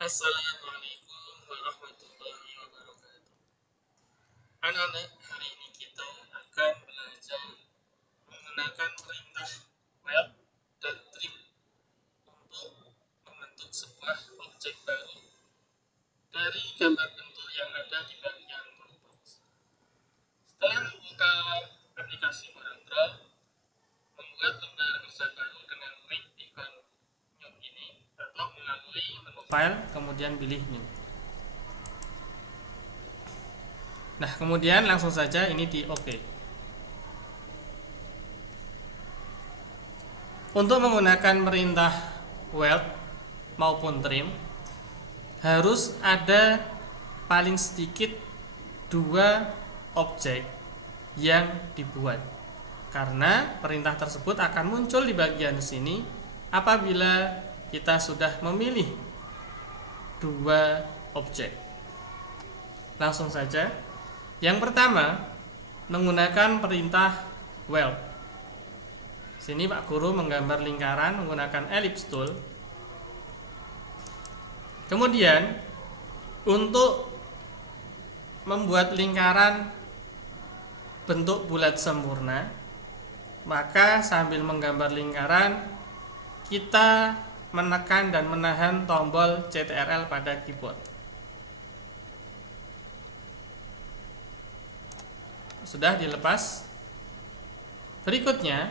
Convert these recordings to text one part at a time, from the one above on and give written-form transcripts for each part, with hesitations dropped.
Assalamualaikum warahmatullahi wabarakatuh. Anak-anak, hari ini kita akan belajar menggunakan perintah weld dan trim untuk membentuk sebuah objek baru dari gambar bentuk yang ada di bagian toolbox. Setelah membuka aplikasi CorelDRAW, membuat lembar kerja baru dengan klik ikon new ini atau melalui menu file kemudian pilih new. Nah, kemudian langsung saja ini di OK. Untuk menggunakan perintah weld maupun trim, harus ada paling sedikit 2 objek yang dibuat. Karena perintah tersebut akan muncul di bagian sini apabila kita sudah memilih 2 objek. Langsung saja. Yang pertama, menggunakan perintah weld. Sini Pak Guru menggambar lingkaran menggunakan ellipse tool. Kemudian, untuk membuat lingkaran bentuk bulat sempurna, maka sambil menggambar lingkaran, kita menekan dan menahan tombol CTRL pada keyboard. Sudah dilepas. Berikutnya,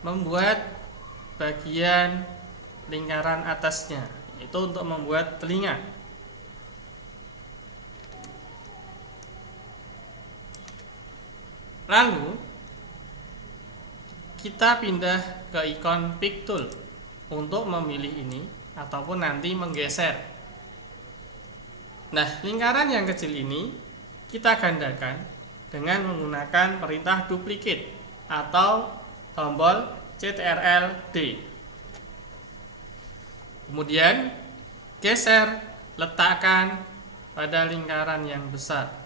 membuat bagian lingkaran atasnya, yaitu untuk membuat telinga. Lalu kita pindah ke ikon pick tool untuk memilih ini ataupun nanti menggeser. Nah, lingkaran yang kecil ini kita gandakan dengan menggunakan perintah duplicate atau tombol CTRL D. Kemudian geser, letakkan pada lingkaran yang besar.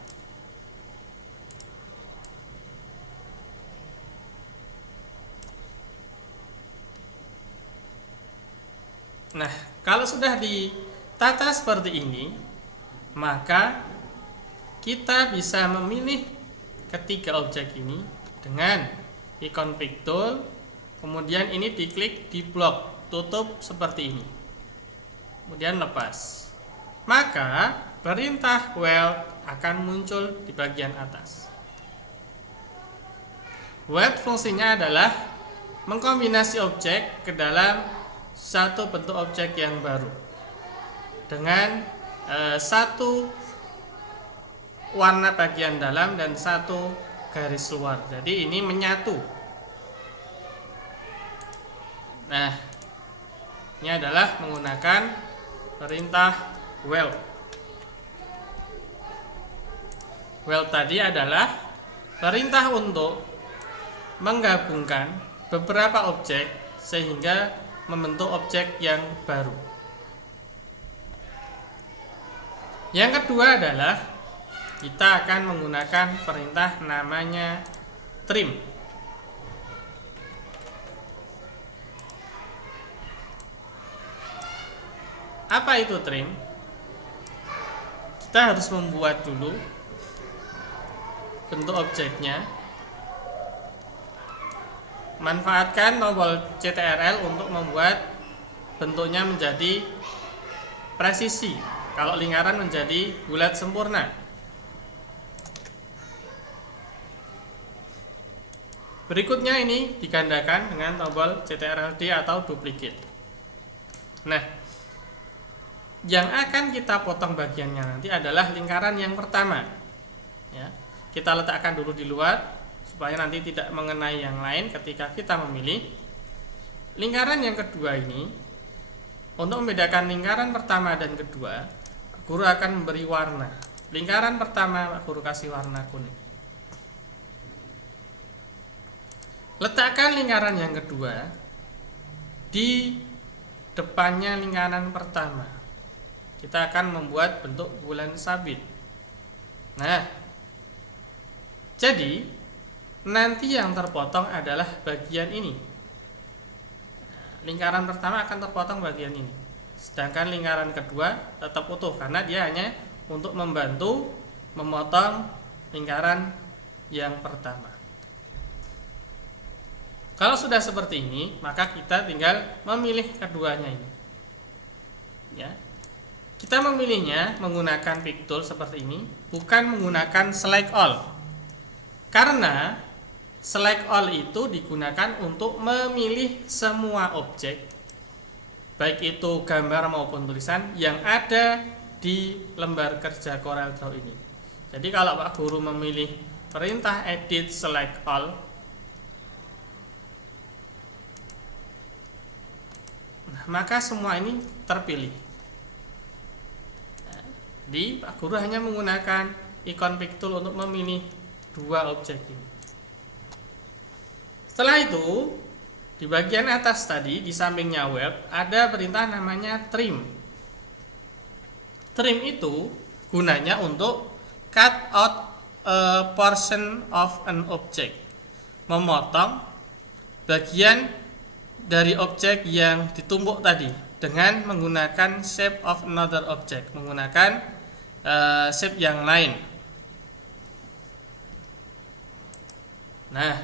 Nah, kalau sudah ditata seperti ini, maka kita bisa memilih ketiga objek ini dengan ikon pick tool, kemudian ini diklik di blok, tutup seperti ini, kemudian lepas. Maka perintah weld akan muncul di bagian atas. Weld fungsinya adalah mengkombinasi objek ke dalam satu bentuk objek yang baru dengan satu warna bagian dalam dan satu garis luar. Jadi ini menyatu. Nah, ini adalah menggunakan perintah weld. Weld tadi adalah perintah untuk menggabungkan beberapa objek sehingga membentuk objek yang baru. Yang kedua adalah kita akan menggunakan perintah namanya trim. Apa itu trim? Kita harus membuat dulu bentuk objeknya. Manfaatkan tombol CTRL untuk membuat bentuknya menjadi presisi. Kalau lingkaran menjadi bulat sempurna. Berikutnya ini digandakan dengan tombol CTRL D atau duplicate. Nah, yang akan kita potong bagiannya nanti adalah lingkaran yang pertama. Ya, kita letakkan dulu di luar supaya nanti tidak mengenai yang lain ketika kita memilih. Lingkaran yang kedua ini, untuk membedakan lingkaran pertama dan kedua, guru akan memberi warna. Lingkaran pertama guru kasih warna kuning. Letakkan lingkaran yang kedua di depannya lingkaran pertama. Kita akan membuat bentuk bulan sabit. Nah, jadi nanti yang terpotong adalah bagian ini. Lingkaran pertama akan terpotong bagian ini. Sedangkan lingkaran kedua tetap utuh karena dia hanya untuk membantu memotong lingkaran yang pertama. Kalau sudah seperti ini, maka kita tinggal memilih keduanya ini. Ya. Kita memilihnya menggunakan pick tool seperti ini, bukan menggunakan select all. Karena select all itu digunakan untuk memilih semua objek, baik itu gambar maupun tulisan yang ada di lembar kerja CorelDRAW ini. Jadi kalau Pak Guru memilih perintah edit select all, maka semua ini terpilih. Jadi Pak Guru hanya menggunakan ikon pick tool untuk memilih dua objek ini. Setelah itu, di bagian atas tadi, di sampingnya web, ada perintah namanya trim. Trim itu gunanya untuk cut out a portion of an object, memotong bagian dari objek yang ditumbuk tadi dengan menggunakan shape of another object, menggunakan shape yang lain. Nah,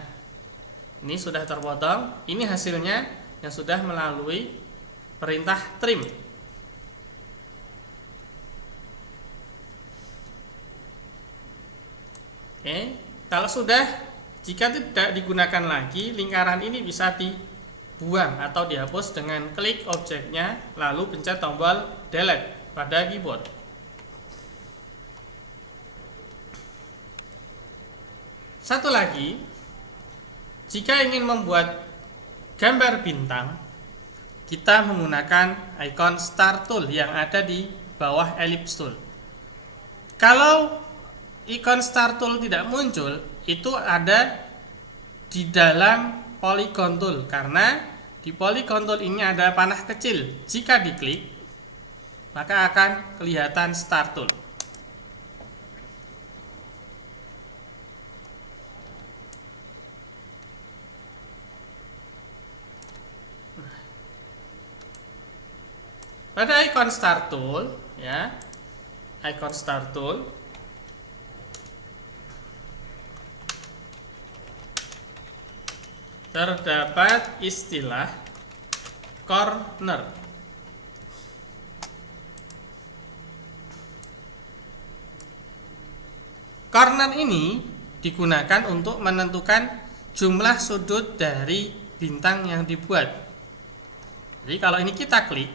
ini sudah terpotong. Ini hasilnya yang sudah melalui perintah trim. Oke, kalau sudah, jika tidak digunakan lagi, lingkaran ini bisa dibuang atau dihapus dengan klik objeknya lalu pencet tombol delete pada keyboard. Satu lagi, jika ingin membuat gambar bintang, kita menggunakan ikon Start Tool yang ada di bawah Ellipse Tool. Kalau ikon Start Tool tidak muncul, itu ada di dalam Polygon Tool, karena di Polygon Tool ini ada panah kecil. Jika diklik, maka akan kelihatan Start Tool. Pada ikon Start Tool, ya, ikon Start Tool, terdapat istilah corner. Corner ini digunakan untuk menentukan jumlah sudut dari bintang yang dibuat. Jadi kalau ini kita klik,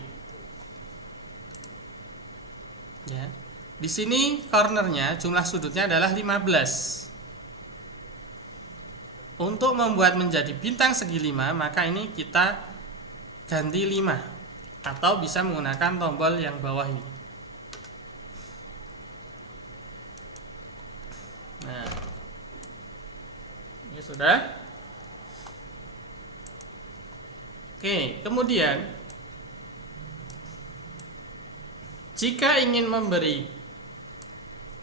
ya, di sini cornernya jumlah sudutnya adalah 15. Untuk membuat menjadi bintang segi 5, maka ini kita ganti 5 atau bisa menggunakan tombol yang bawah ini. Nah, ini sudah. Oke, kemudian jika ingin memberi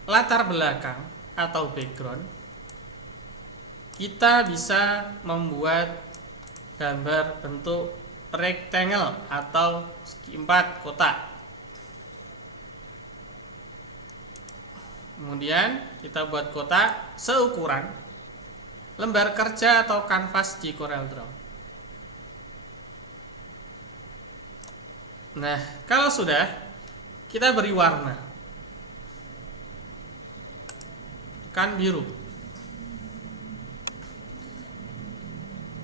latar belakang atau background, kita bisa membuat gambar bentuk rectangle atau segi 4 kotak. Kemudian kita buat kotak seukuran lembar kerja atau kanvas di CorelDRAW. Nah, kalau sudah, kita beri warna. Tekan biru.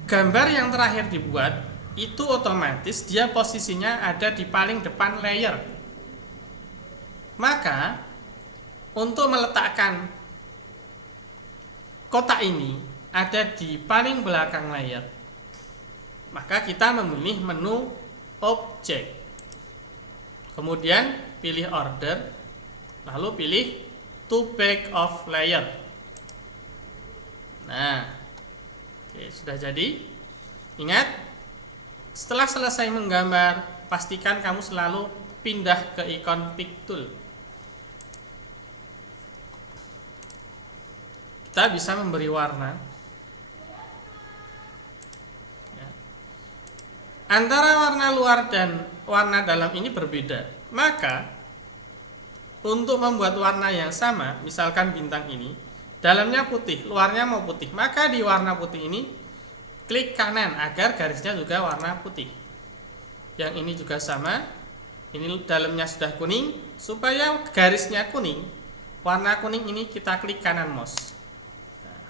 Gambar yang terakhir dibuat itu otomatis dia posisinya ada di paling depan layer. Maka untuk meletakkan kotak ini ada di paling belakang layer, maka kita memilih menu objek, kemudian pilih order, lalu pilih to back of layer. Nah, oke, sudah jadi. Ingat, setelah selesai menggambar, pastikan kamu selalu pindah ke ikon pick tool. Kita bisa memberi warna. Ya. antara warna luar dan warna dalam ini berbeda. Maka untuk membuat warna yang sama, misalkan bintang ini dalamnya putih, luarnya mau putih, maka di warna putih ini klik kanan agar garisnya juga warna putih. Yang ini juga sama, ini dalamnya sudah kuning, supaya garisnya kuning, warna kuning ini kita klik kanan mouse. Nah,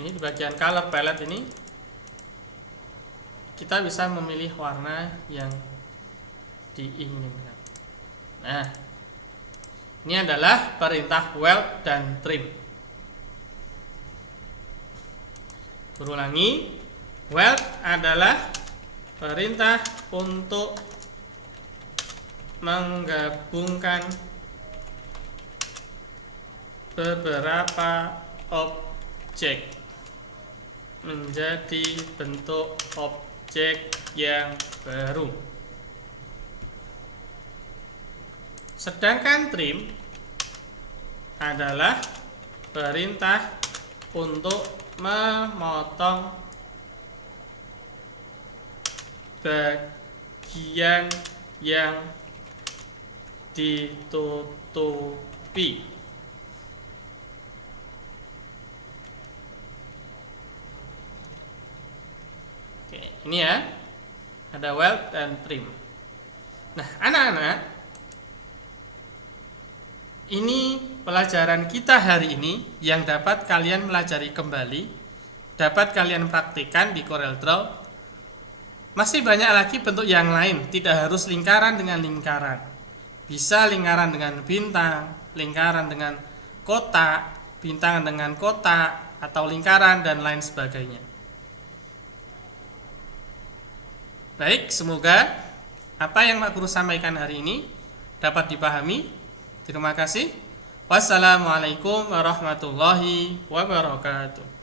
ini di bagian color palette ini kita bisa memilih warna yang diinginkan. Nah, ini adalah perintah weld dan trim. Berulangi, weld adalah perintah untuk menggabungkan beberapa objek menjadi bentuk objek yang baru. Sedangkan trim adalah perintah untuk memotong bagian yang ditutupi. Oke, ini ya, ada weld dan trim. Nah, anak-anak, ini pelajaran kita hari ini yang dapat kalian pelajari kembali, dapat kalian praktikkan di CorelDRAW. Masih banyak lagi bentuk yang lain, tidak harus lingkaran dengan lingkaran. Bisa lingkaran dengan bintang, lingkaran dengan kotak, bintang dengan kotak, atau lingkaran dan lain sebagainya. Baik, semoga apa yang Pak Guru sampaikan hari ini dapat dipahami. Terima kasih. Wassalamualaikum warahmatullahi wabarakatuh.